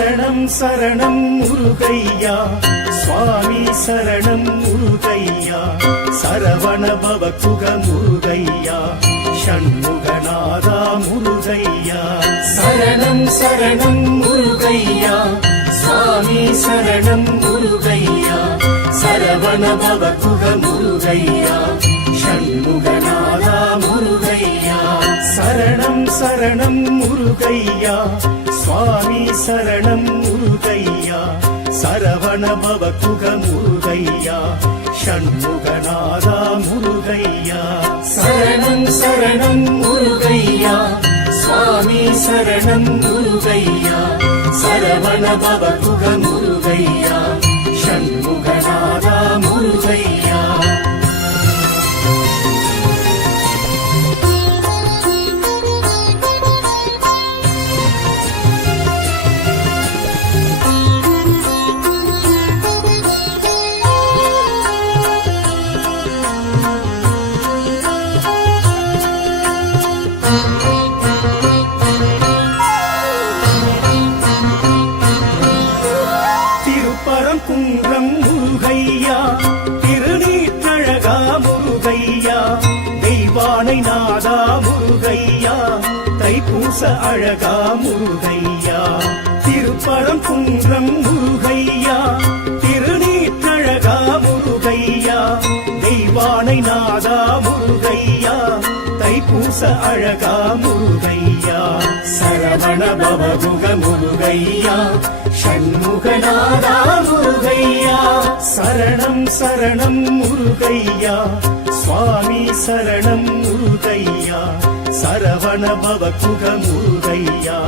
சரணம் சரணம் முருகையா சுவாமி சரணம் முருகையா சரவண பவகுக முருகையா ஷண்முகநாதா முருகையா சரணம் சரணம் முருகையா சுவாமி சரணம் முருகையா சரவண பவகுக முருகையா ஷண்முகநாதா முருகையா சரணம் சரணம் முருகையா சுவாமி சரணம் முருகையா சரவண பவகுக முருகையா ஷண்முகநாதா முருகையா சரணம் சரணம் முருகையா சுவாமி சரணம் முருகையா சரவண பவகுக முருகையா ஷண்முகநாதா முருகையா குன்றம் முருகையா திருநீற்றழகா முருகையா தெய்வானை நாதா முருகையா தைப்பூச அழகா முருகையா திருப்பரம் குன்றம் முருகையா திருநீற்றழகா முருகையா தெய்வானை நாதா முருகையா தைப்பூச அழகா முருகையா சரவண பவகுக முருகையா ஷண்முகநாதா முருகையா சரணம் சரணம் முருகையா சுவாமி சரணம் முருகையா சரவண பவகுக முருகையா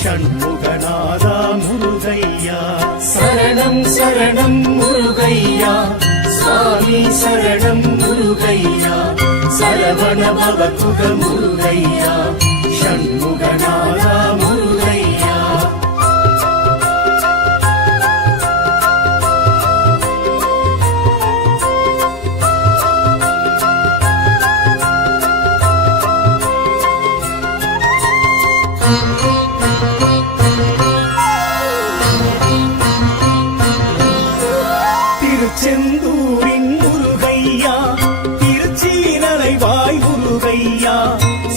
ஷண்முகநாதா முருகையா சரணம் சரணம் முருகையா சுவாமி சரணம் முருகையா சரவண பவகுக முருகையா ஷண்முகநாதா முருகையா திருச்செந்தூரின் முருகையா திருச்சீனலைவாய் முருகையா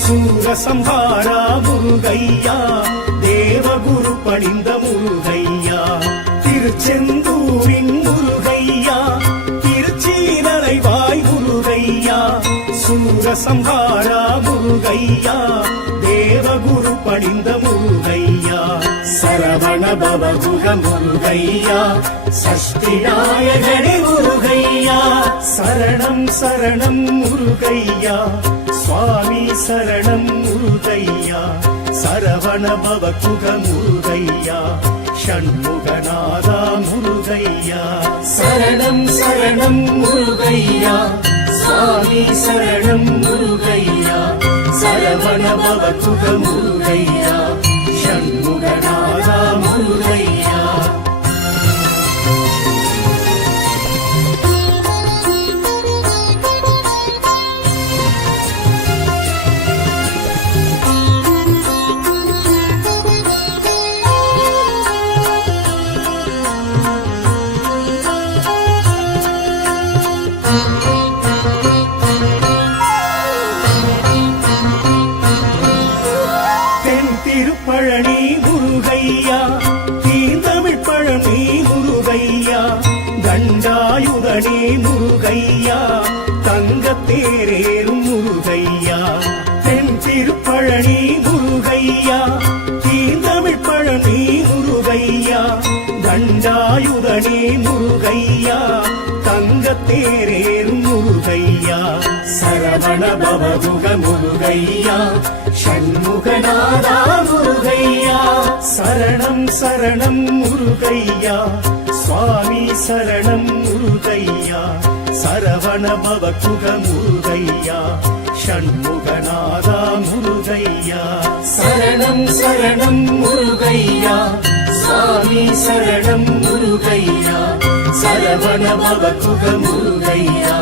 சூரசம்ஹாரா முருகையா தேவகுரு பணிந்த முருகையா திருச்செந்தூரின் முருகையா திருச்சீனலைவாய் முருகையா சூரசம்ஹாரா முருகையா தேவகுரு பணிந்த முருகையா சரவண பவகுக முருகையா சஷ்டிநாயகனே முருகையா சரணம் சரணம் முருகையா சுவாமி சரணம் முருகையா சரவண பவகுக முருகையா ஷண்முகநாதா முருகையா சரணம் சரணம் முருகையா சுவாமி சரணம் முருகையா சரவண பவகுக முருகையா ஷண்முகநாதா முருகையா திருப்பழனி முருகையா தீர்ந்தமிழ் பழனி முருகையா தண்டாயுதனி முருகையா தங்கத்தேரேறும் முருகையா தென் திருப்பழனி முருகையா தீர்ந்தமிழ் பழனி முருகையா தண்டாயுதனி முருகையா தங்கத்தேரேறும் முருகையா சரவண பவகுக முருகையா ஷண்முகநாதா முருகையா சரணம் சரணம் முருகையா சுவாமி சரணம் முருகையா சரவண பவகுக முருகையா ஷண்முகநாதா முருகையா சரணம் சரணம் முருகையா சுவாமி சரணம் முருகையா சரவண பவகுக முருகையா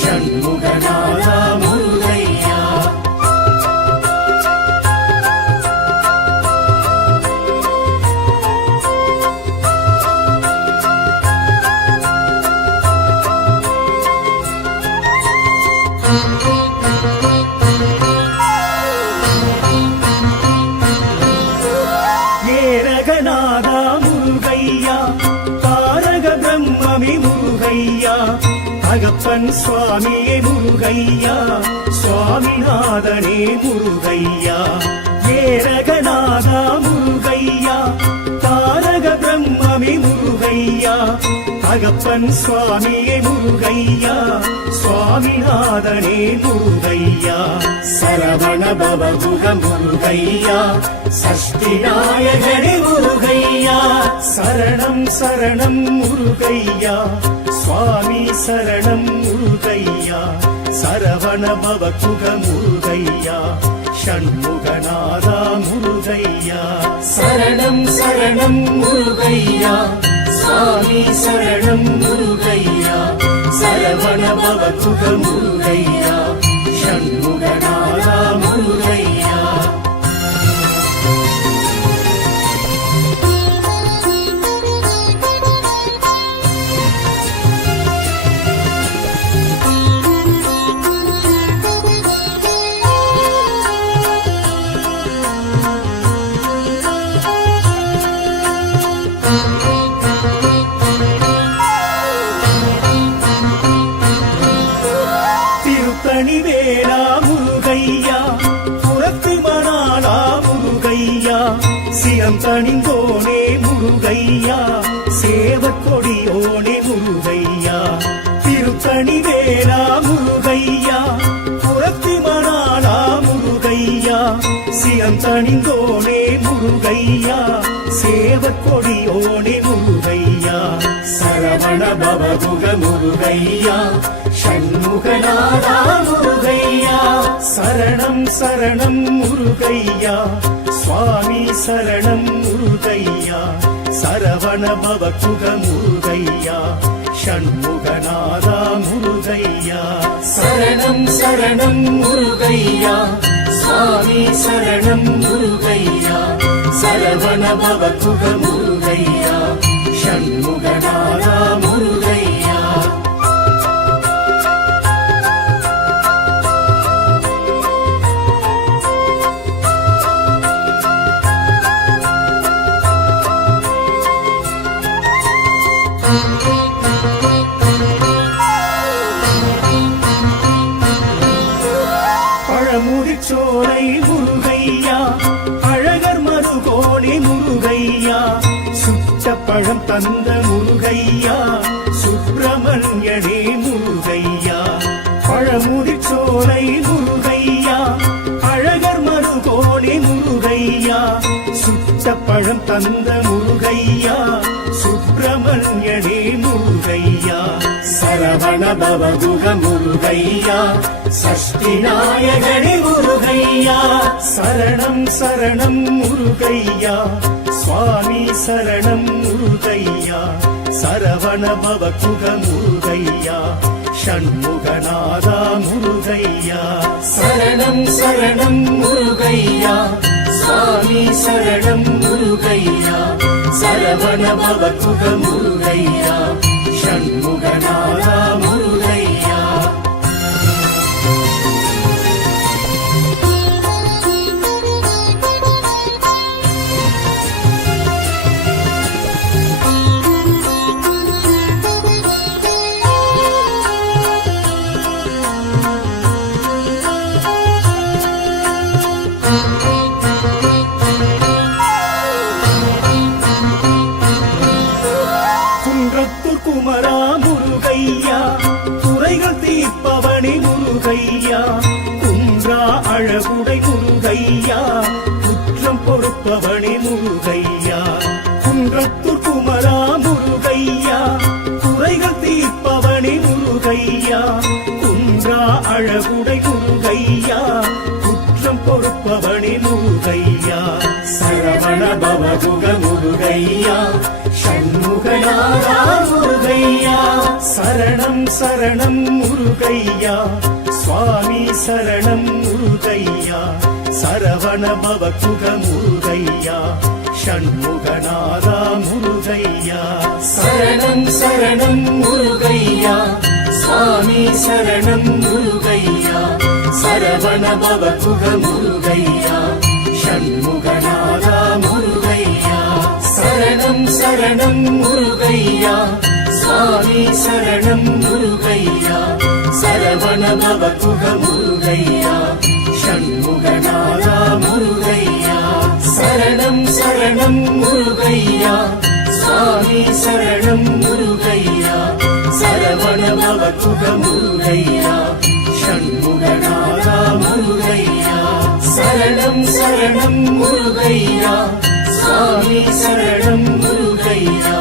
ஷண்முகநாதா முருகையா ஏரகநாதா முருகையா தாரக பிரம்மமே முருகையா தகப்பன் சுவாமியே முருகையா சுவாமிநாதனே முருகையா ஏரகநாதா முருகையா தாரக பிரம்மமே முருகையா தகப்பன் சுவாமியே முருகையா சுவாமிநாதனே முருகையா சரவண பவகுக முருகையா சஷ்டி நாயகனே முருகையா சரணம் சரணம் முருகையா சுவாமி சரணம் முருகையா சரவண பவகுக முருகையா ஷண்முகநாதா முருகையா சரணம் சரணம் முருகையா சுவாமி சரணம் முருகையா சரவண பவகுக முருகையா ஷண்முகநாதா முருகையா வேளா முருகையா புறத்து மணாலா முருகையா சிரம் தணிந்தோனே முருகையா சேவற்கொடியோனே முருகையா திருத்தணி வேளா முருகையா புறத்து மணாலா முருகையா சிரம் தணிந்தோனே முருகையா சேவற்கொடியோனே முருகையா சரவண பவகுக முருகையா ஷண்முகநாதா முருகையா சரணம் சரணம் முருகையா சுவாமி சரணம் முருகையா சரவண பவகுக முருகையா ஷண்முகநாதா முருகையா சரணம் சரணம் முருகையா சுவாமி சரணம் முருகையா சரவண பவகுக முருகையா ஷண்முகநாதா முருகையா பழமுதிர்ச்சோலை முருகையா அழகர் மருகோணி முருகையா சுட்ட பழம் தந்த முருகையா சுப்பிரமணியனே முருகையா பழமுதிர்ச்சோலை முருகையா அழகர் மருகோணி முருகையா சுட்ட பழம் தந்த முருகையா சுப்பிரமணியனே முருகையா சரவண பவகுக முருகையா சஷ்டி நாயகனே முருகையா சரணம் சரணம் முருகையா சுவாமி சரணம் முருகையா சரவண பவகுக முருகையா ஷண்முகநாதா முருகையா சரணம் சரணம் முருகையா சுவாமி சரணம் முருகையா சரவண பவகுக முருகையா ஷண்முகநாதா முருகையா குமரா முருகையா குறைகள் தீர்ப்பவனே முருகையா குன்றா அழகுடை முருகையா குற்றம் பொறுப்பவனே முருகையா குன்றத்தூர் குமரா முருகையா குறைகள் தீர்ப்பவனே முருகையா குன்றா அழகுடை முருகையா குற்றம் பொறுப்பவனே முருகையா சரவண பவகுக முருகையா ஷண்முகநாதா முருகையா சரணம் சரணம் முருகையா சுவாமி சரணம் முருகையா சரவண பவகுக முருகையா ஷண்முகநாதா முருகையா சரணம் சரணம் முருகையா சுவாமி சரணம் முருகையா சரவண பவகுக முருகையா ஷண்முகநாதா முருகையா சரணம் முருகையா சுவாமி சரணம் முருகையா சரவண பவகுக முருகையா ஷண்முகநாதா முருகையா சரணம் சரணம் முருகையா சுவாமி சரணம் முருகையா சரவண பவகுக முருகையா ஷண்முகநாதா முருகையா சரணம் சரணம் முருகையா சுவாமி சரணம் முருகையா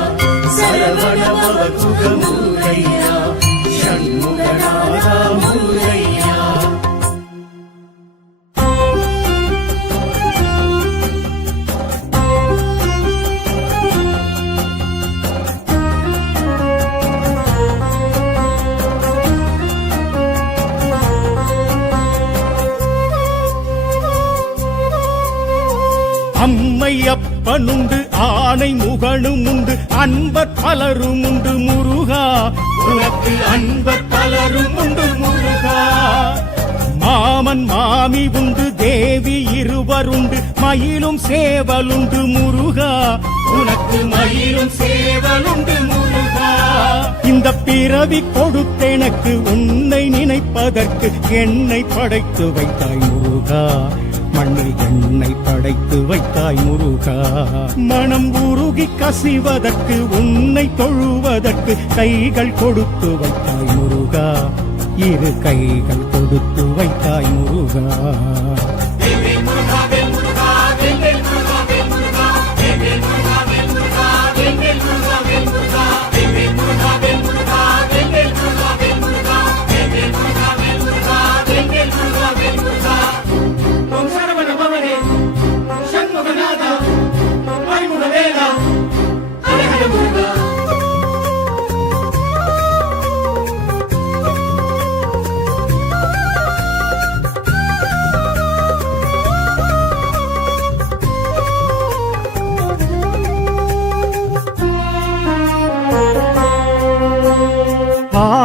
சரவண பவகுக முருகையா ஷண்முகநாதா முருகையா அம்மையப்பனுண்டு ஆனை முகனும் உண்டு அன்பர் பலரும் உண்டு முருகா உனக்கு அன்பர் பலரும் உண்டு முருகா மாமன் மாமி உண்டு தேவி இருவருண்டு மயிலும் சேவலுண்டு முருகா உனக்கு மயிலும் சேவலுண்டு முருகா இந்த பிறவி கொடுத்தெனக்கு உன்னை நினைப்பதற்கு என்னை படைத்து வைத்தாய் முருகா மண்ணில் என்னை படைத்து வைத்தாய் முருகா மனம் உருகி கசிவதற்கு உன்னை தொழுவதற்கு கைகள் கொடுத்து வைத்தாய் முருகா இரு கைகள் கொடுத்து வைத்தாய் முருகா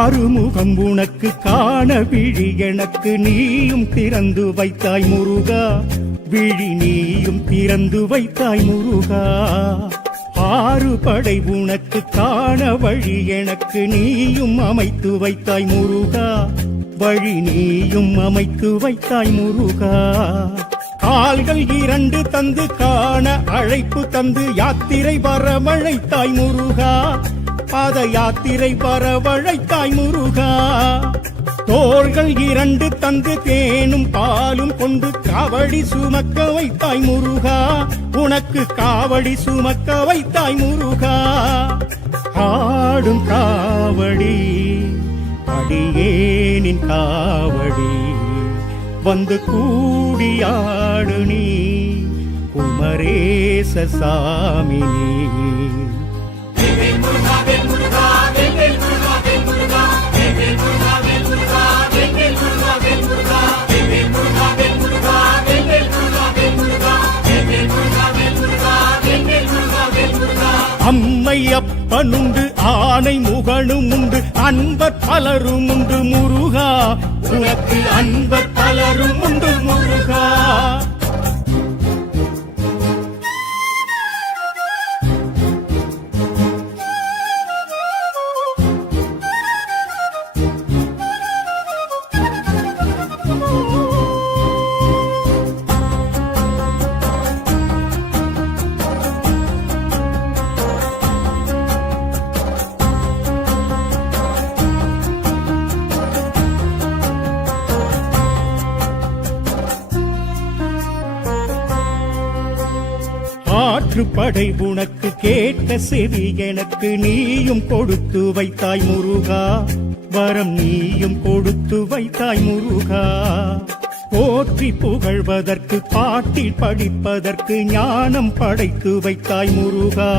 ஆறுமுகம் உனக்கு காண விழி எனக்கு நீயும் திறந்து வைத்தாய் முருகா விழி நீயும் திறந்து வைத்தாய் முருகா ஆறு படை உனக்கு காண வழி எனக்கு நீயும் அமைத்து வைத்தாய் முருகா வழி நீயும் அமைத்து வைத்தாய் முருகா கால்கள் இரண்டு தந்து காண அழைப்பு தந்து யாத்திரை வரவழைத்தாய் முருகா பாத யாத்திரை வரவழைத்தாய் முருகா தோள்கள் இரண்டு தந்து தேனும் பாலும் கொண்டு காவடி சுமக்க வைத்தாய் முருகா உனக்கு காவடி சுமக்க வைத்தாய் முருகா ஆடும் காவடி அடியேனின் காவடி வந்து கூடியாடு நீ குமரேச சாமி அம்மையப்பனுண்டு ஆனை முகனும் உண்டு அன்பர் பலரும் உண்டு முருகா உனக்கு அன்பர் பலரும் உண்டு முருகா படை உனக்கு கேட்ட செவி எனக்கு நீயும் கொடுத்து வைத்தாய் முருகா வரம் நீயும் கொடுத்து வைத்தாய் முருகா போற்றி புகழ்வதற்கு பாட்டில் படிப்பதற்கு ஞானம் படைத்து வைத்தாய் முருகா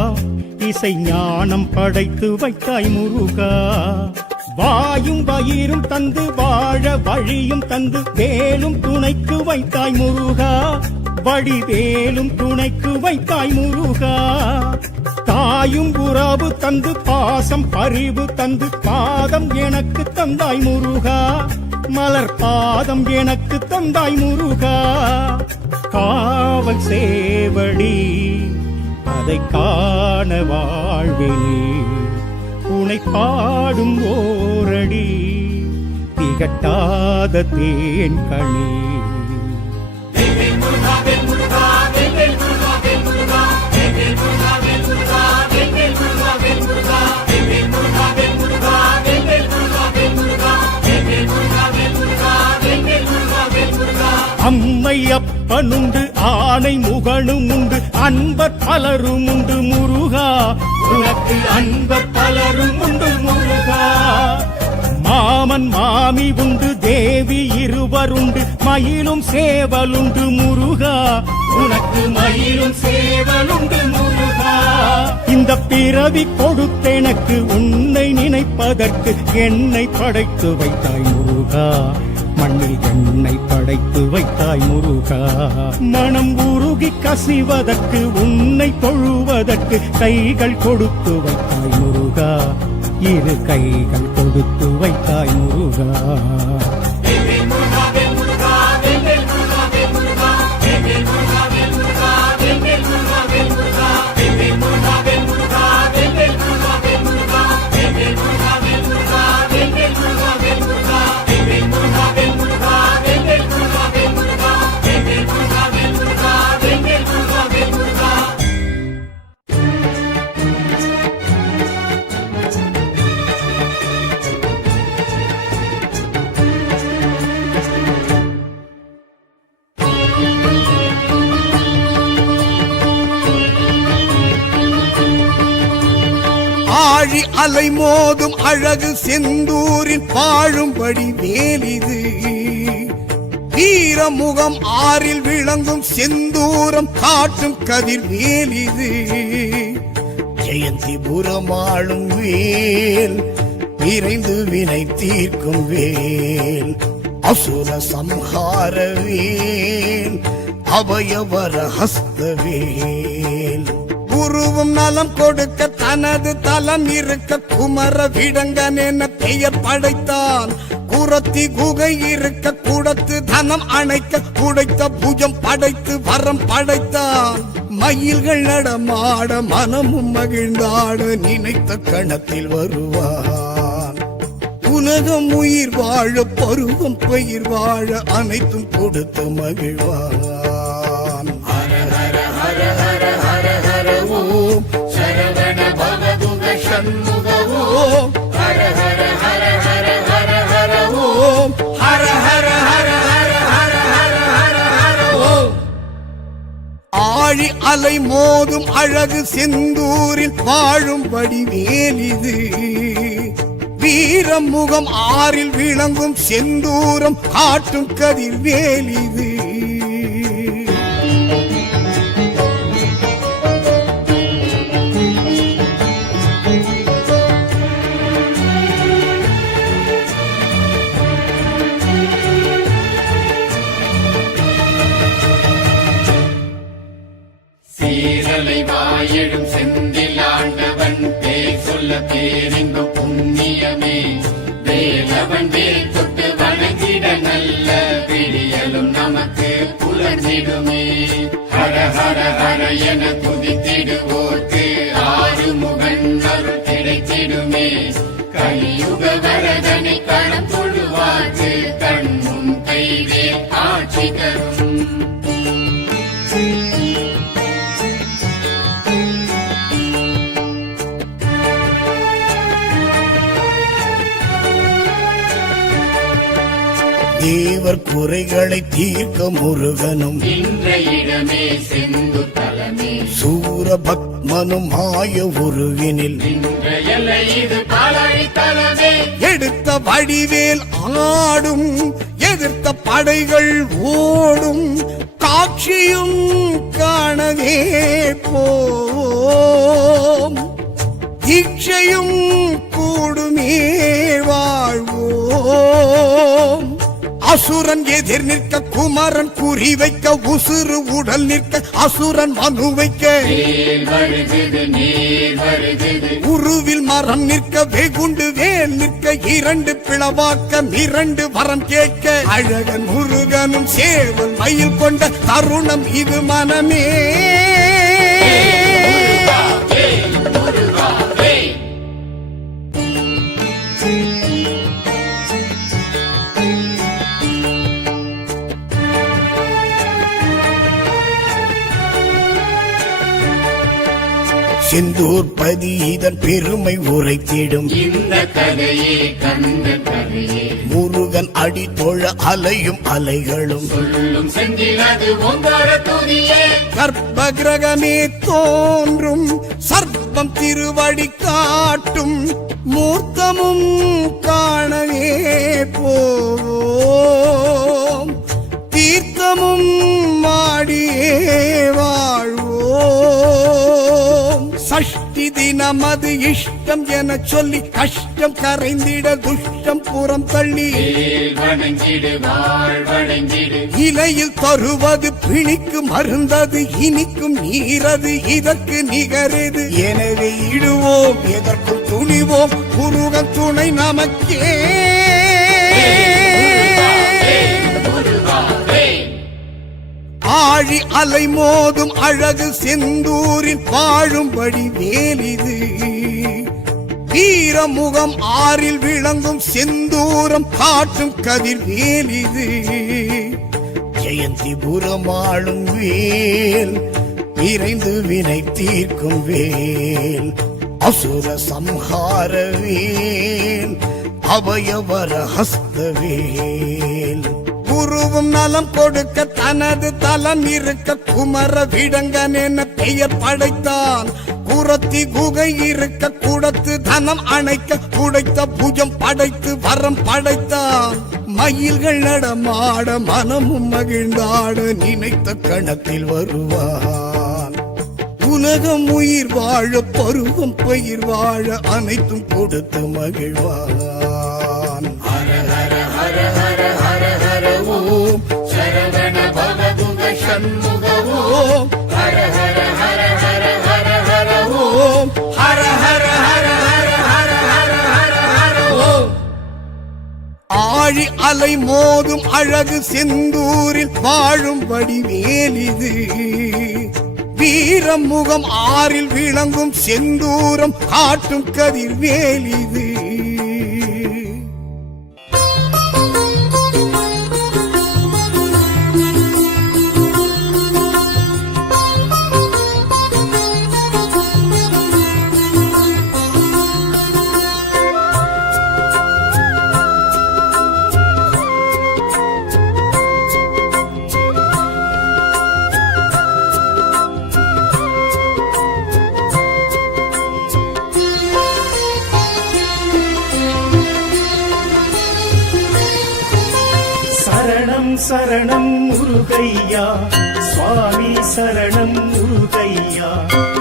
இசை ஞானம் படைத்து வைத்தாய் முருகா வாயும் வயிறும் தந்து வாழ வழியும் தந்து வேலும் துணைக்கு வைத்தாய் முருகா வடிவேலும் துணைக்கு வைத்தாய் முருகா தாயும் உறவு தந்து பாசம் பரிவு தந்து பாதம் எனக்கு தந்தாய் முருகா மலர் பாதம் எனக்கு தந்தாய் முருகா காவல் சேவடி அதை காண வாழ்வினி உனை பாடும் ஓரடி திகட்டாத தேன் கனி. அம்மை அப்பனுண்டு ஆணை முகனும் உண்டு அன்பர் பலரும் உண்டு முருகா, உனக்கு அன்பர் பலரும் உண்டு முருகா. மாமன் மாமி உண்டு தேவி இருவருண்டு மயிலும் சேவலுண்டு முருகா, உனக்கு மயிலும் சேவலுண்டு முருகா. இந்த பிறவி கொடுத்தெனக்கு உன்னை நினைப்பதற்கு என்னை படைத்து வைத்தாய் முருகா, மண்ணில் என்னை படைத்து வைத்தாய் முருகா. மனம் உருகி கசிவதற்கு உன்னை தொழுவதற்கு கைகள் கொடுத்து வைத்தாய் முருகா, இரு கைகள் கொடுத்து வைத்தாய் முருகா. ஆழி அலை மோதும் அழகு செந்தூரில் வாழும்படி வேலிது, வீரமுகம் ஆறில் விளங்கும் செந்தூரம் காட்டும் கதிர் வேலிது. ஜெயந்திபுரம் ஆளும் வேல் விரைந்து வினை தீர்க்கும் வேல், அசுர சம்ஹார வேல் அபயவர ஹஸ்த வேல். குருவும் நலம் கொடுக்க தனது தலம் இருக்க குமர விடங்கன் என பெயர் படைத்தான். குரத்தி குகை இருக்க குடத்து தனம் அணைக்க குடைத்த புஜம் படைத்து வரம் படைத்தான். மயில்கள் நடமாட மனமும் மகிழ்ந்தாட நினைத்த கணத்தில் வருவான். உலகம் உயிர் வாழ பருவம் பயிர் வாழ அனைத்தும் கொடுத்து மகிழ்வான். சரவண பவதுக சண்முக ஓம் ஹர ஹர ஹர ஹர ஹர ஹர ஓம் ஹர ஹர ஹர ஹர ஹர ஹர ஹர ஹர ஓம். ஆழி அலை மோதும் அழகு செந்தூரில் வாழும்படி வேலிது, வீரமுகம் ஆறில் விளங்கும் செந்தூரம் காட்டும் கதிர் வேலிது. சீரலை வாயிடும் செந்தில் ஆண்டவன் பேர் சொல்ல பேரின்ப புண்ணியமே, வேலவன் வேல் தொட்டு வணங்கிட நல்ல விடியலும் நமக்கு புலர்ந்திடுமே. ஹர ஹர ஹர என துதித்திடுவோர்க்கு ஆறுமுகன் அருள் கிடைத்திடுமே. கலியுக வரதனை களம் தொழுவார்க்கு கண்முன் கைவே ஆட்சி தரும். தேவர் குறைகளை தீர்க்க முருகனும் நின்ற இடமே செந்து தலமே, சூரபத்மனும் மாய உருவினில் நின்ற எல்லை இது பாலாழி தலமே. எடுத்த வடிவேல் ஆடும் எதிர்த்த படைகள் ஓடும் காட்சியும் காணவே போம். தீட்சையும் கூடுமே வாழ்வோம். அசுரன் எதிர் நிற்க குமரன் குறி வைக்க உசுறு உடல் நிற்க அசுரன் மனு வைக்க உருவில் மரம் நிற்க வெகுண்டு வேல் நிற்க இரண்டு பிளவாக்க இரண்டு வரம் கேட்க அழகன் முருகனும் சேவல் மயில் கொண்ட தருணம் இது மனமே. செந்தூர் பதி இதன் பெருமை உரைத்திடும் இந்த கதையே கந்த கதையே முருகன் அடி தொழ அலையும் அலைகளும் சொல்லும் செந்தில் அது ஓங்கார துதியே கர்ப்ப கிரகமே தோன்றும் சர்ப்பம் திருவடி காட்டும் மூர்த்தமும் காணவே போவோம் தீர்த்தமும் மாடியே வாழ்வோம் சஷ்டி தினம் அது இஷ்டம் என சொல்லி கஷ்டம் கரைந்திட துஷ்டம் புறம் தள்ளி வேல் வணங்கிடு வாழ் வணங்கிடு இலையில் தருவது பிணிக்கு மருந்தது இனிக்கும் நீரது இதற்கு நிகரது எனவே இடுவோம் எதற்கும் துணிவோம் முருகன் துணை நமக்கே முருகா வேல் ஆழி அலை மோதும் அழகு செந்தூரில் வாழும்படி வேலிது வீரமுகம் ஆறில் விளங்கும் செந்தூரம் காட்டும் கதிர் வேலிது ஜெயந்திபுரம் ஆளும் வேல் விரைந்து வினை தீர்க்கும் வேல் அசுர சம்ஹார வேல் அபயவர ஹஸ்த வேல் குருவும் நலம் கொடுக்க தனது தலம் இருக்க குமர விடங்கன் என பெயர் படைத்தான் குரத்தி குகை இருக்க குடத்து தனம் அணைக்க குடைத்த புஜம் படைத்து வரம் படைத்தான் மயில்கள் நடமாட மனமும் மகிழ்ந்தாட நினைத்த கணத்தில் வருவான் உலகம் உயிர் வாழ பருவம் பயிர் வாழ அனைத்தும் கொடுத்து மகிழ்வான் ஹர ஹர ஹர ஹர ஹர ஹர ஓம் சரவண பவதுக சண்முக ஓம் ஹர ஹர ஹர ஹர ஹர ஹர ஓம் ஹர ஹர ஹர ஹர ஹர ஹர ஹர ஹர ஓம் ஆழி அலை மோதும் அழகு செந்தூரில் வாழும்படி வேலிது வீரமுகம் ஆறில் விளங்கும் செந்தூரம் காட்டும் கதிர் வேலிது சரணம் சரணம் முருகையா சுவாமி சரணம் முருகையா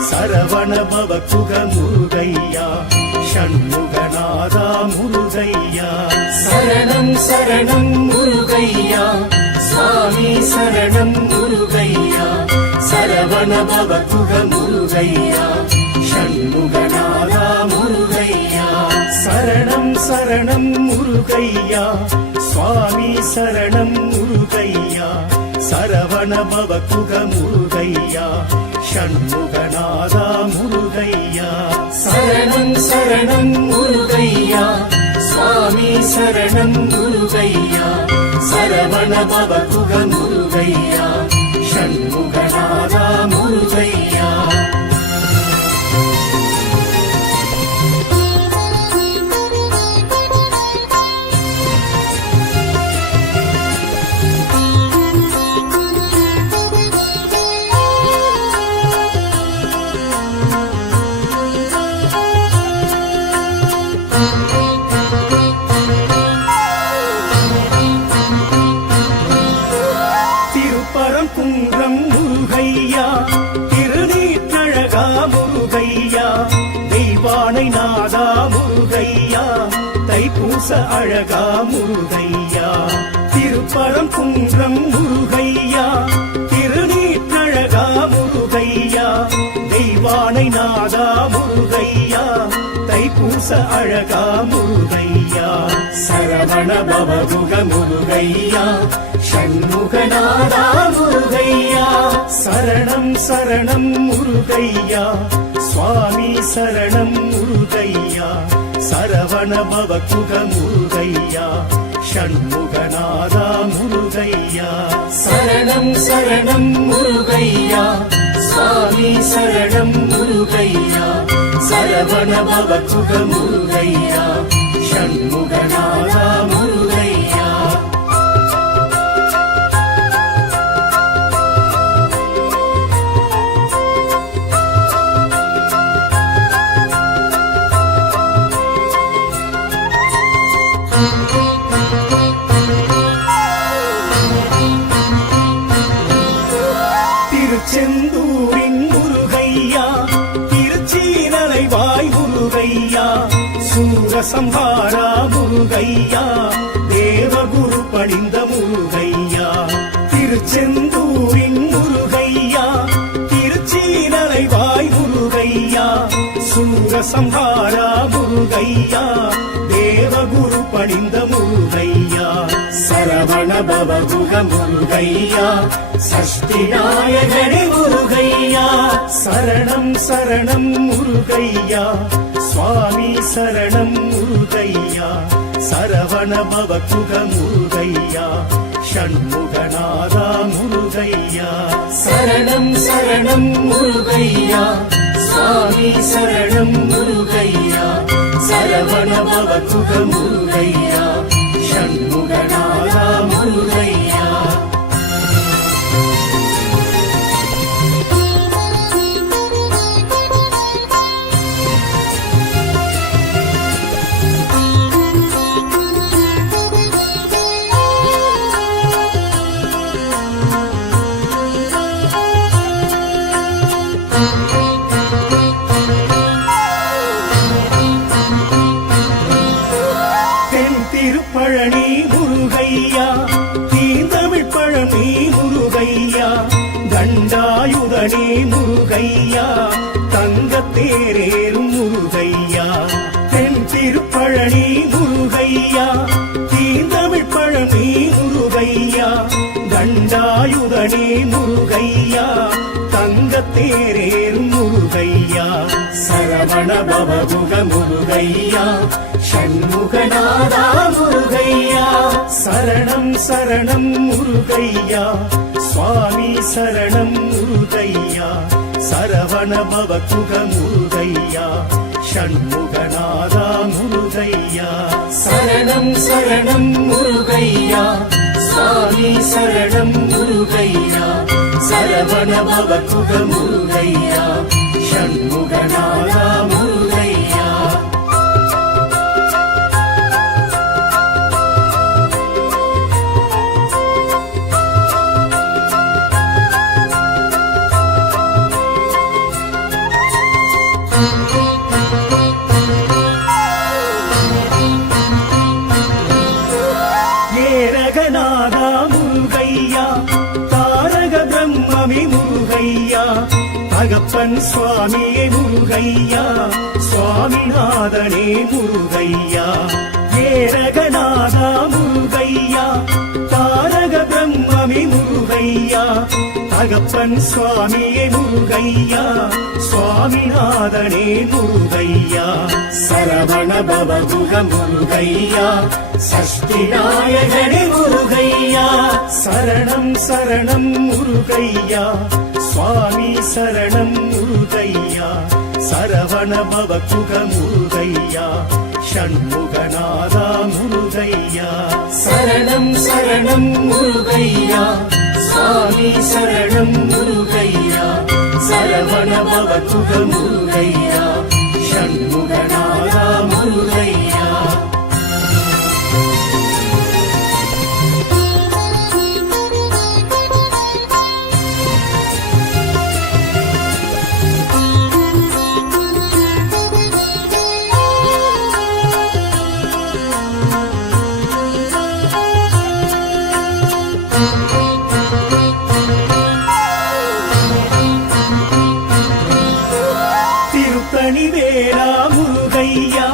சரவண பவகுக முருகையா ஷண்முகநாதா முருகையா சரணம் சரணம் முருகையா சுவாமி சரணம் முருகையா சரவண பவகுக முருகையா ஷண்முகநாதா முருகையா சரணம் சரணம் முருகையா சுவாமி சரணம் முருகையா சரவண பவகுக முருகையா ஷண்முகநாதா முருகையா சரணம் சரணம் முருகையா சுவாமி சரணம் முருகையா சரவண பவகுக முருகையா ஷண்முகநாதா முருகையா திருப்பரங்குன்றம் முருகையா திருநீற்றழகா முருகையா தெய்வானை நாதா முருகையா தைப்பூச அழகா முருகையா திருப்பரங்குன்றம் முருகையா திருநீற்றழகா முருகையா தெய்வானை நாதா முருகையா தைப்பூச அழகா முருகையா சரவண பவகுக முருகையா ஷண்முகநாதா முருகையா சரணம் சரணம் முருகையா சுவாமி சரணம் முருகையா சரவண பவகுக முருகையா ஷண்முகநாதா முருகையா சரணம் சரணம் முருகையா சுவாமி சரணம் முருகையா முருகையா சரவண பவகுக முருகையா ஷண்முகநாதா முருகையா திருச்செந்தூரின் முருகையா திருச்சீனலைவாய் முருகையா சூரசம்ஹாரா முருகையா தேவகுரு பணிந்த முருகையா திருச்செந்தூரின் முருகையா திருச்சீனலைவாய் முருகையா சூரசம்ஹாரா முருகையா தேவகுரு பணிந்த முருகையா சரவண பவகுக முருகையா சஷ்டி நாயகனே முருகையா சரணம் சரணம் முருகையா சுவாமி சரணம் முருகையா சரவண பவகுக முருகையா ஷண்முகநாதா முருகையா சரணம் சரணம் முருகையா சுவாமி சரணம் முருகையா சரவண பவகுக முருகையா ஷண்முகநாதா முருகையா திருப்பழனி முருகையா தீந்தமிழ் பழனி முருகையா தண்டாயுதனே முருகையா தங்கத்தேரேறும் முருகையா தென் திருப்பழனி முருகையா தீந்தமிழ் பழனி முருகையா தண்டாயுதனே முருகையா தங்கத்தேரேறும் முருகையா சரவண பவகுக முருகையா ஷண்முகநாதா முருகையா சரணம் சரணம் முருகையா சுவாமி சரணம் முருகையா சரவண பவகுக முருகையா ஷண்முகநாதா முருகையா சரணம் சரணம் முருகையா சுவாமி சரணம் முருகையா சரவண பவகுக முருகையா ஷண்முகநாதா முருகையா ஏரகநாதா முருகையா தாரக பிரம்மமி முருகையா தகப்பன் சுவாமியே முருகையா சுவாமிநாதனே முருகையா ஏரகநாதா முருகையா தாரக பிரம்மமி முருகையா தகப்பன் சுவாமியே முருகையா சுவாமிநாதனே முருகையா சரவண பவகுக முருகையா சஷ்டி நாயகனே முருகையா சரணம் சரணம் முருகையா சுவாமி சரணம் முருகையா சரவண பவகுக முருகையா ஷண்முகநாதா முருகையா சரணம் சரணம் முருகையா சுவாமி சரணம் முருகையா சரவண பவகுக முருகையா ஷண்முகநாதா முருகையா திருத்தணி வேளா முருகையா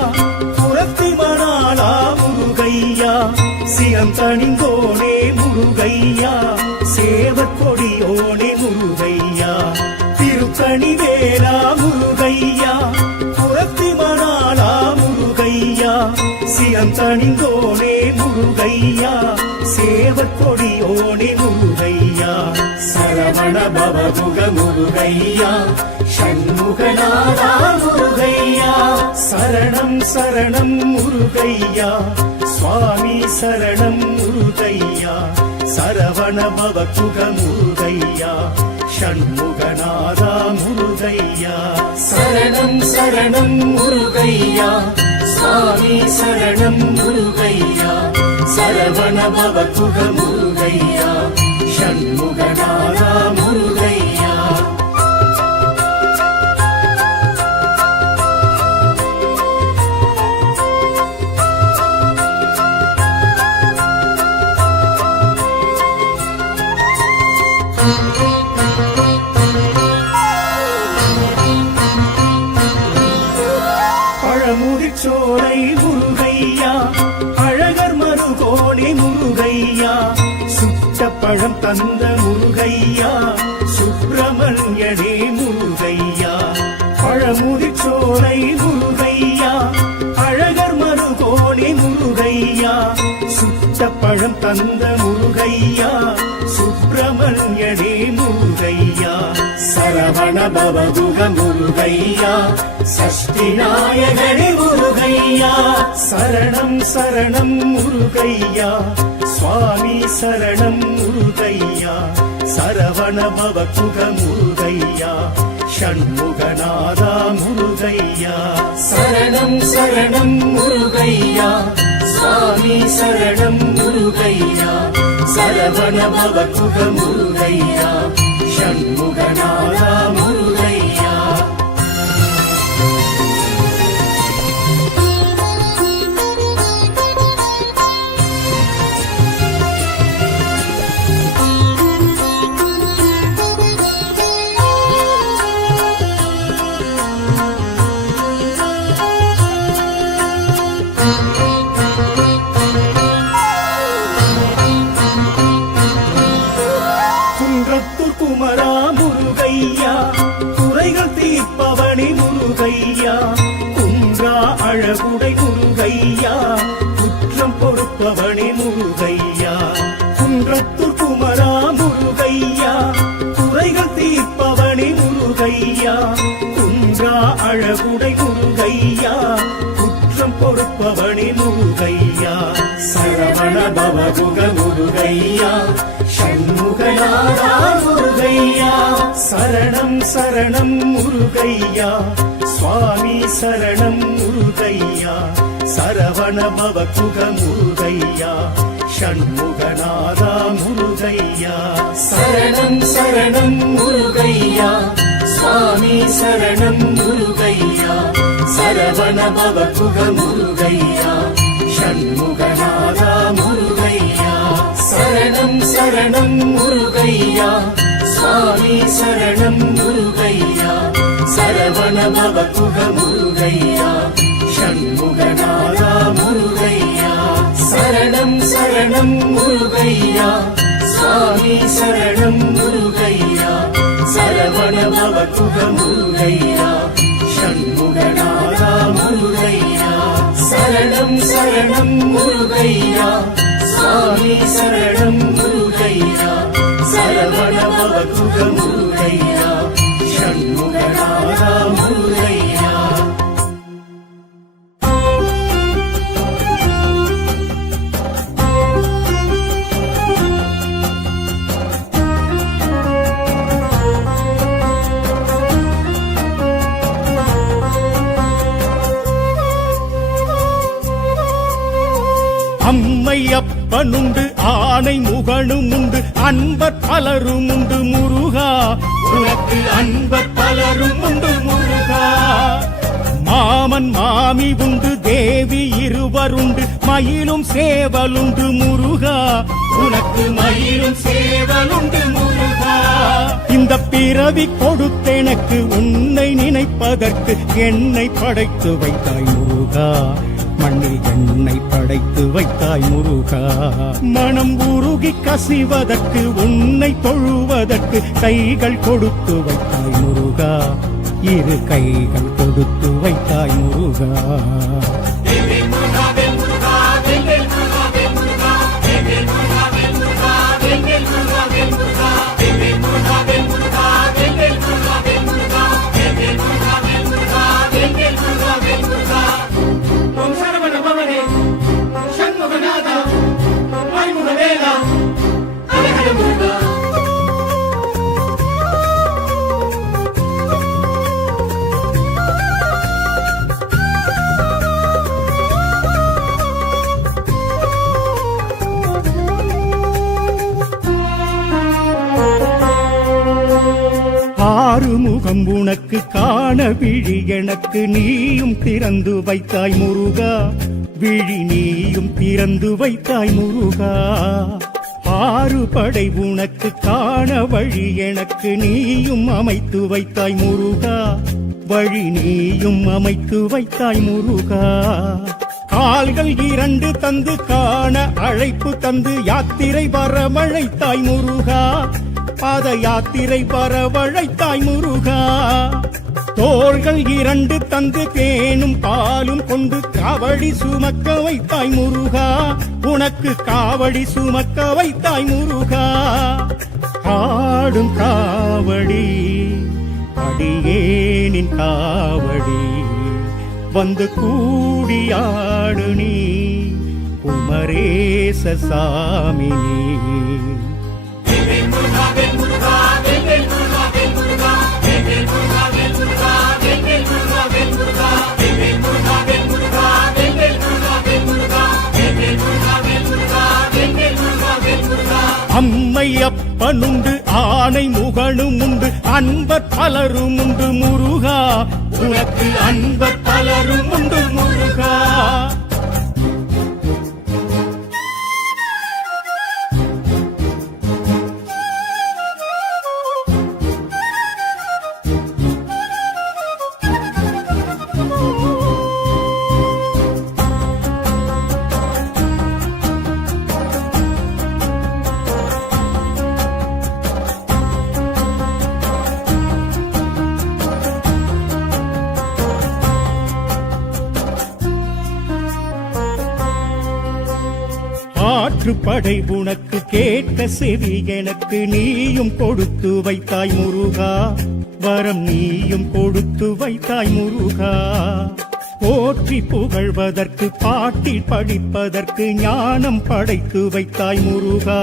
புறத்தி மணாளா முருகையா சிறந்தணிந்தோனே முருகையா சேவற்கொடியோனே முருகையா திருத்தணி வேளா முருகையா புறத்தி மணாளா முருகையா சிறந்தணிந்தோனே முருகையா சேவற்கொடியோனே முருகையா சரவண பவமுக முருகையா ஷண்முகநாதா முருகையா சரணம் சரணம் முருகையா சுவாமி சரணம் முருகையா சரவண பவகுக முருகையா ஷண்முகநாதா முருகையா சரணம் சரணம் முருகையா சுவாமி சரணம் முருகையா சரவண பவகுக முருகையா ஷண்முகநாதா முருகையா பழமுதிர்ச்சோலை முருகையா அழகர் மருகோணி முருகையா சுட்ட பழம் தந்த முருகையா சுப்பிரமணியனே முருகையா பழமுதிர்ச்சோலை முருகையா அழகர் மருகோணி முருகையா சுட்ட பழம் தந்த முருகையா சுப்பிரமணியனே முருகையா சரவண பவகுக முருகையா சஷ்டி நாயகனே முருகையா சரணம் சரணம் முருகையா சுவாமி சரணம் முருகையா சரவண பவகுக முருகையா ஷண்முகநாதா முருகையா சரணம் சரணம் முருகையா சுவாமி சரணம் முருகையா சரவண பவகுக முருகையா ஷண்முகநாதா முருகையா குன்றத்தூர் குமரா முருகையா குறைகள் தீர்ப்பவனி முருகையா குன்றா அழகுடை முருகையா குற்றம் பொறுப்பவனி முருகையா குன்றத்தூர் குமரா முருகையா குறைகள் தீர்ப்பவனி முருகையா குன்றா அழகுடை முருகையா குற்றம் பொறுப்பவனி முருகையா சரவண பவகுக முருகையா ஷண்முகநாதா முருகையா சரணம் சரணம் முருகையா சுவாமி சரணம் முருகையா சரவண பவகுக முருகையா ஷண்முகநாதா முருகையா சரணம் சரணம் முருகையா சுவாமி சரணம் முருகையா சரவண பவகுக முருகையா ஷண்முகநாதா முருகையா சரணம் சரணம் முருகையா சுவாமி சரணம் முருகையா சரவண பவகுக முருகையா ஷண்முகநாதா முருகையா சரணம் சரணம் முருகையா சுவாமி சரணம் முருகையா சரவண பவகுக முருகையா ஷண்முகநாதா முருகையா சரணம் சரணம் முருகையா சுவாமி சரணம் முருகையா சரவண பவகுக முருகையா ஷண்முகநாதா முருகையா அம்மை அப்பனுண்டு ஆணை முகனும் உண்டு அன்பர் பலரும் உண்டு முருகா உனக்கு அன்பர் பலரும் உண்டு முருகா மாமன் மாமி உண்டு தேவி இருவருண்டு மயிலும் சேவலுண்டு முருகா உனக்கு மயிலும் சேவலுண்டு முருகா இந்த பிறவி கொடுத்தெனக்கு உன்னை நினைப்பதற்கு என்னை படைத்து வைத்தாய் முருகா மண்ணில் என்னை படைத்து வைத்தாய் முருகா மனம் உருகி கசிவதற்கு உன்னை தொழுவதற்கு கைகள் கொடுத்து வைத்தாய் முருகா இரு கைகள் கொடுத்து வைத்தாய் முருகா முருகா ஓம் சரவண பவனே சண்முகநாதா மணிமுகவேலா ஹர ஹர முருகா. ஆறுமுகம் உனக்கு காண விழி எனக்கு நீயும் திறந்து வைத்தாய் முருகா, விழி நீயும் திறந்து வைத்தாய் முருகா. ஆறு படை உனக்கு காண வழி எனக்கு நீயும் அமைத்து வைத்தாய் முருகா, வழி நீயும் அமைத்து வைத்தாய் முருகா. கால்கள் இரண்டு தந்து காண அழைப்பு தந்து யாத்திரை வரவழைத்தாய் முருகா, பாத யாத்திரை வரவழைத்தாய் முருகா. தோள்கள் இரண்டு தந்து தேனும் பாலும் கொண்டு காவடி சுமக்க வைத்தாய் முருகா, உனக்கு காவடி சுமக்க வைத்தாய் முருகா. ஆடும் காவடி அடியேனின் காவடி வந்து கூடியாடு நீ குமரேச சாமி அம்மை அப்பனுண்டு ஆணை முகனும் உண்டு அன்பர் பலரும் உண்டு முருகா, உனக்கு அன்பர் பலரும் உண்டு முருகா. ஆற்றுப்படை உனக்கு கேட்க செவி எனக்கு நீயும் கொடுத்து வைத்தாய் முருகா, வரம் நீயும் கொடுத்து வைத்தாய் முருகா. போற்றி புகழ்வதற்கு பாட்டில் படிப்பதற்கு ஞானம் படைத்து வைத்தாய் முருகா,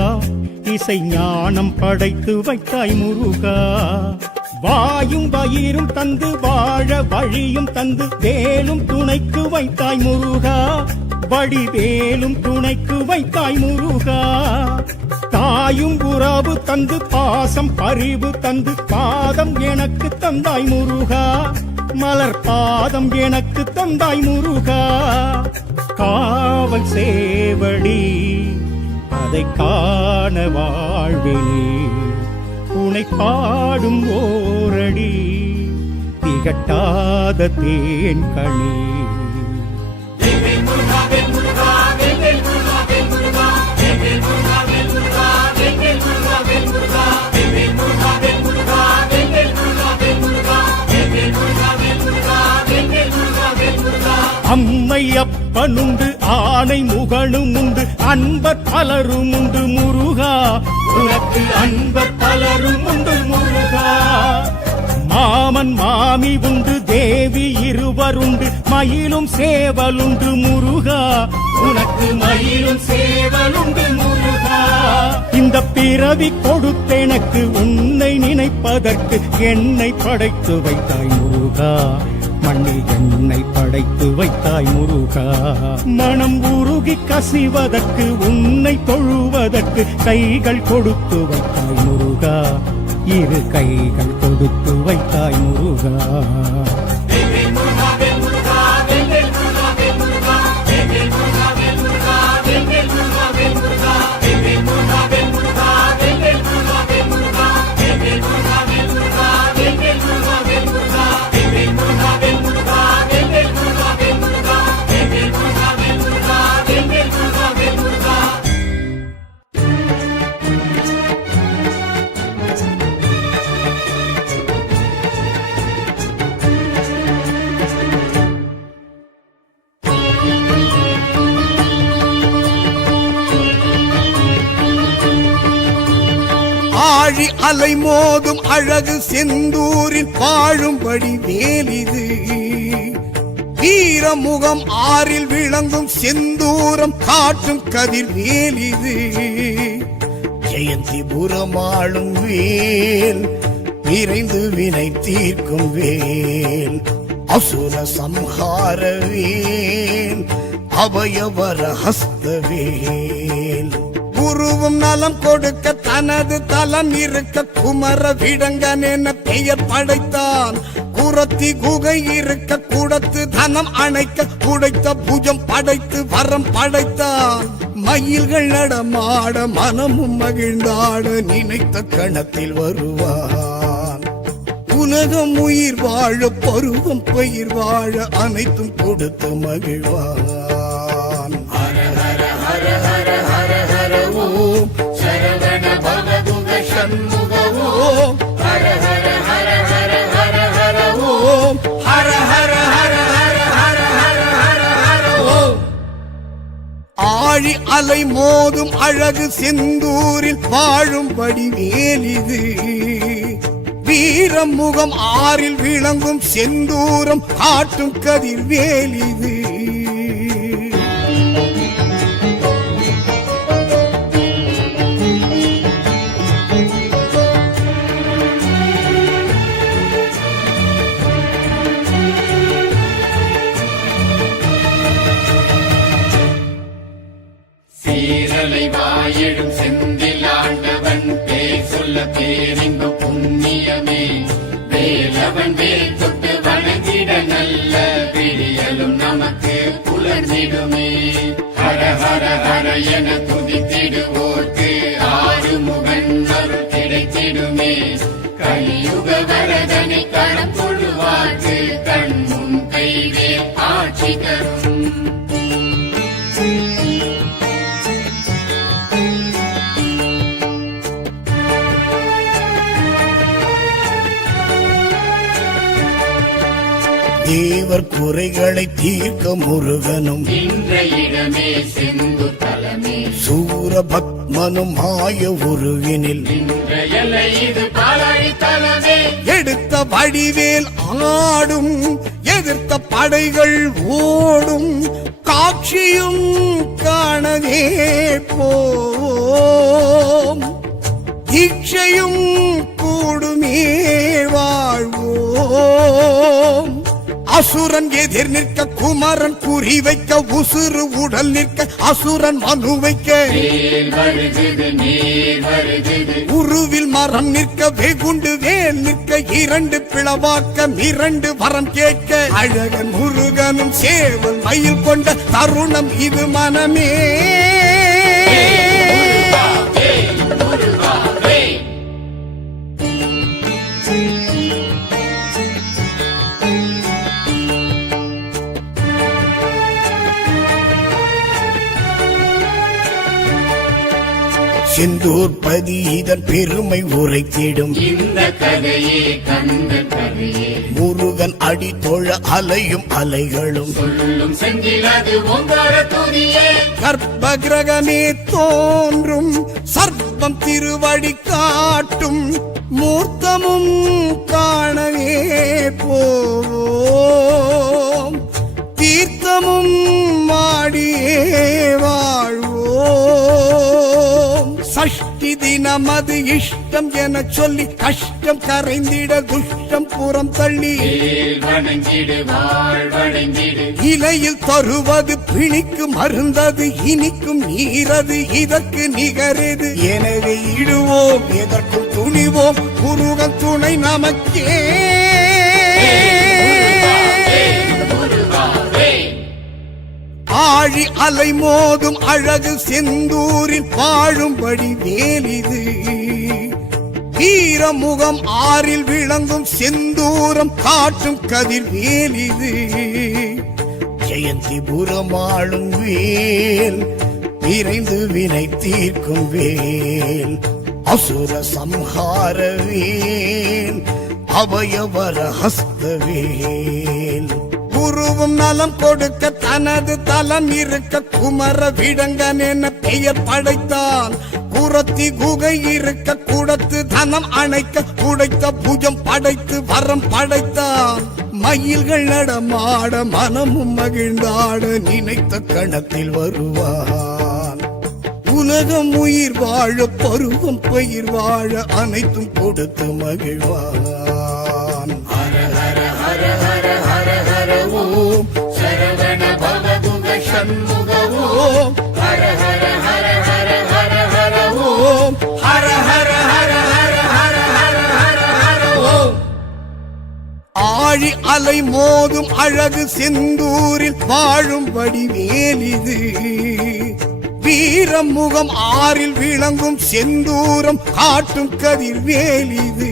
இசை ஞானம் படைத்து வைத்தாய் முருகா. வாயும் வயிறும் தந்து வாழ வழியும் தந்து வேலும் துணைக்கு வைத்தாய் முருகா, வடிவேலும் துணைக்கு வைத்தாய் முருகா. தாயும் உறவு தந்து பாசம் பரிவு தந்து பாதம் எனக்கு தந்தாய் முருகா, மலர் பாதம் எனக்கு தந்தாய் முருகா. காவல் சேவடி அதை காண வாழ்வினி உனை பாடும் ஓரடி திகட்டாத தேன் கனி. அம்மை அப்பனுண்டு ஆணை முகனும் உண்டு அன்பர் பலரும் உண்டு முருகா, உனக்கு அன்பர் பலரும் உண்டு முருகா. மாமன் மாமி உண்டு தேவி இருவருண்டு மயிலும் சேவலுண்டு முருகா, உனக்கு மயிலும் சேவலுண்டு முருகா. இந்த பிறவி கொடுத்தெனக்கு உன்னை நினைப்பதற்கு என்னை படைத்து வைத்தாய் முருகா, மண்ணில் என்னை படைத்து வைத்தாய் முருகா. மனம் உருகி கசிவதற்கு உன்னை தொழுவதற்கு கைகள் கொடுத்து வைத்தாய் முருகா, இரு கைகள் கொடுத்து வைத்தாய் முருகா. ஆழி அலை மோதும் அழகு செந்தூரில் வாழும்படி வேலிது வீரமுகம் ஆறில் விளங்கும் செந்தூரம் காட்டும் கதிர் வேலிது ஜெயந்திபுரம் ஆளும் வேல் விரைந்து வினை தீர்க்கும் வேல் அசுர சம்ஹார வேல் அபயவர ஹஸ்தவேல் உருவும் நலம் கொடுக்க தனது தலம் இருக்க குமர விடங்கன் என பெயர் படைத்தான் குரத்தி குகை இருக்க குடத்து தனம் அணைக்க உடைத்த புஜம் படைத்து வரம் படைத்தான் மயில்கள் நடமாட மனமும் மகிழ்ந்தாட நினைத்த கணத்தில் வருவான் உலகம் உயிர் வாழ பருவம் பயிர் வாழ அனைத்தும் கொடுத்து மகிழ்வான் ஹர ஹர ஹர ஹர ஹர ஹர ஓம் சரவண பவதுக சண்முக ஓம் ஹர ஹர ஹர ஹர ஹர ஹர ஓம் ஹர ஹர ஹர ஹர ஹர ஹர ஹர ஹர ஓம் ஆழி அலை மோதும் அழகு செந்தூரில் வாழும்படி வேலிது வீரமுகம் ஆறில் விளங்கும் செந்தூரம் காட்டும் கதிர் வேலிது சீரலை வாயெழும் செந்தில் ஆண்டவன் பேர் சொல்ல பேரின்ப புண்ணியமே வேலவன் வேல் தொட்டு வணங்கிட நல்ல விடியலும் நமக்கு புலர்ந்திடுமே ஹர ஹர ஹர என துதித்திடுவோர்க்கு ஆறுமுகன் அருள் கிடைத்திடுமே கலியுக வரதனை கரம் தொழுவார்க்கு கண்முன் கைவேல் ஆட்சி தரும் தேவர் குறைகளை தீர்க்க முருகனும் நின்ற இடமே செந்து தலமே சூரபத்மனும் மாய உருவினில் நின்ற எல்லை இது பாலாழி தலமே எடுத்த வடிவேல் ஆடும் எதிர்த்த படைகள் ஓடும் காட்சியும் காணவே போம் தீட்சையும் கூடுமே வாழ்வோம் அசுரன் எதிர் நிற்க குமரன் குறி வைக்க உசுறு உடல் நிற்க அசுரன் மனு வைக்க வேல் வருகுது நீர் வருகுது உருவில் மரம் நிற்க வெகுண்டு வேல் நிற்க இரண்டு பிளவாக்க இரண்டு வரம் கேட்க அழகன் முருகனும் சேவல் மயில் கொண்ட தருணம் இது மனமே முருகா வேல் செந்தூர் பதி இதன் பெருமை உரைத்திடும் இந்த கதையே கந்த கதையே முருகன் அடி தொழ அலையும் அலைகளும் சொல்லும் செஞ்சிலது ஓங்கார துதியே கர்ப்ப கிரகமே தோன்றும் சர்ப்பம் திருவடி காட்டும் மூர்த்தமும் காணவே போவோம் தீர்த்தமும் மாடியே வாழ்வோம் சஷ்டி தினமது இஷ்டம் என சொல்லி கஷ்டம் கரைந்திட துஷ்டம் புறம் தள்ளி வேல் வணங்கிடு வாழ்வடைந்திடு இலையில் தருவது பிணிக்கு மருந்தது இனிக்கும் நீரது இதற்கு நிகரது எனவே இடுவோம் எதற்கும் துணிவோம் முருகன் துணை நமக்கே முருகா வேல் ஆழி அலை மோதும் அழகு செந்தூரில் வாழும்படி வேலிது வீரமுகம் ஆறில் விளங்கும் செந்தூரம் காட்டும் கதிர் வேலிது ஜெயந்திபுரம் ஆளும் வேல் விரைந்து வினை தீர்க்கும் வேல் அசுர சம்ஹார வேல் அபயவர ஹஸ்தவேல் உருவும் நலம் கொடுக்க தனது தலம் இருக்க குமர விடங்கன் என பெயர் படைத்தான் புறத்தி குகை இருக்க கூடத்து தனம் அணைக்க குடைத்த புஜம் படைத்து வரம் படைத்தான் மயில்கள் நடமாட மனமும் மகிழ்ந்தாட நினைத்த கணத்தில் வருவான் உலகம் உயிர் வாழ பருவம் பயிர் வாழ அனைத்தும் கொடுத்து மகிழ்வான் ஹர ஹர ஹர ஹர ஹர ஹர ஓம் சரவண பவதுக சண்முக ஓம் ஹர ஹர ஹர ஹர ஹர ஹர ஓம் ஹர ஹர ஹர ஹர ஹர ஹர ஹர ஹர ஓம் ஆழி அலை மோதும் அழகு செந்தூரில் வாழும் வடிவேலிது வீரம் முகம் ஆறில் விளங்கும் செந்தூரம் காட்டும் கதிர் வேலிது